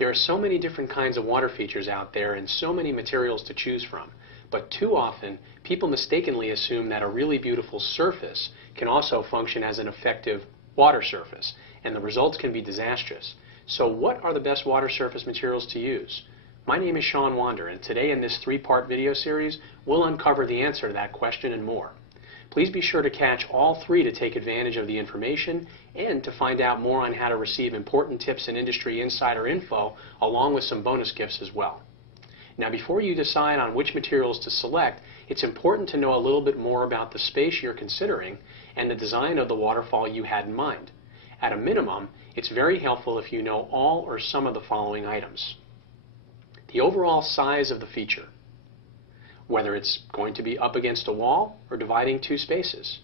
There are so many different kinds of water features out there and so many materials to choose from. But too often, people mistakenly assume that a really beautiful surface can also function as an effective water surface, and the results can be disastrous. So what are the best water surface materials to use? My name is Sean Wander, and today in this three-part video series, we'll uncover the answer to that question and more. Please be sure to catch all three to take advantage of the information and to find out more on how to receive important tips and industry insider info, along with some bonus gifts as well. Now, before you decide on which materials to select, it's important to know a little bit more about the space you're considering and the design of the waterfall you had in mind. At a minimum, it's very helpful if you know all or some of the following items. The overall size of the feature, whether it's going to be up against a wall or dividing two spaces.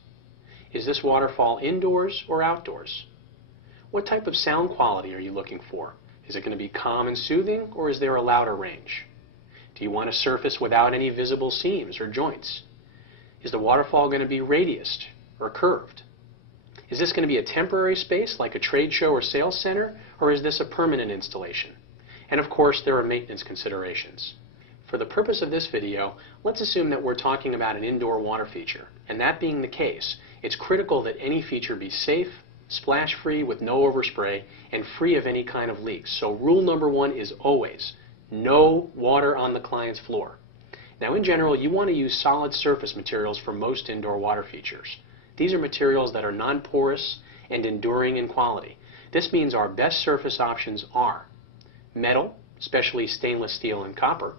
Is this waterfall indoors or outdoors? What type of sound quality are you looking for? Is it going to be calm and soothing, or is there a louder range? Do you want a surface without any visible seams or joints? Is the waterfall going to be radiused or curved? Is this going to be a temporary space like a trade show or sales center, or is this a permanent installation? And of course, there are maintenance considerations. For the purpose of this video, let's assume that we're talking about an indoor water feature, and that being the case, it's critical that any feature be safe, splash-free with no overspray, and free of any kind of leaks. So rule number one is always, no water on the client's floor. Now in general, you want to use solid surface materials for most indoor water features. These are materials that are non-porous and enduring in quality. This means our best surface options are metal, especially stainless steel and copper.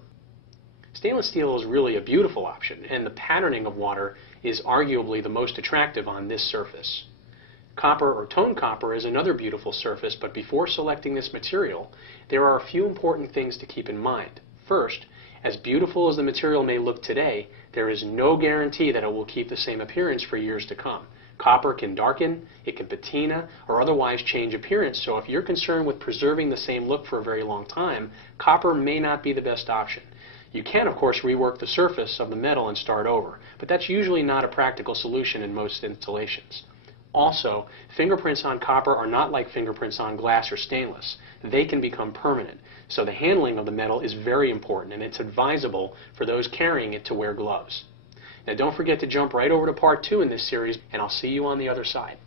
Stainless steel is really a beautiful option, and the patterning of water is arguably the most attractive on this surface. Copper or tone copper is another beautiful surface, but before selecting this material, there are a few important things to keep in mind. First, as beautiful as the material may look today, there is no guarantee that it will keep the same appearance for years to come. Copper can darken, it can patina, or otherwise change appearance, so if you're concerned with preserving the same look for a very long time, copper may not be the best option. You can, of course, rework the surface of the metal and start over, but that's usually not a practical solution in most installations. Also, fingerprints on copper are not like fingerprints on glass or stainless. They can become permanent, so the handling of the metal is very important, and it's advisable for those carrying it to wear gloves. Now don't forget to jump right over to part 2 in this series, and I'll see you on the other side.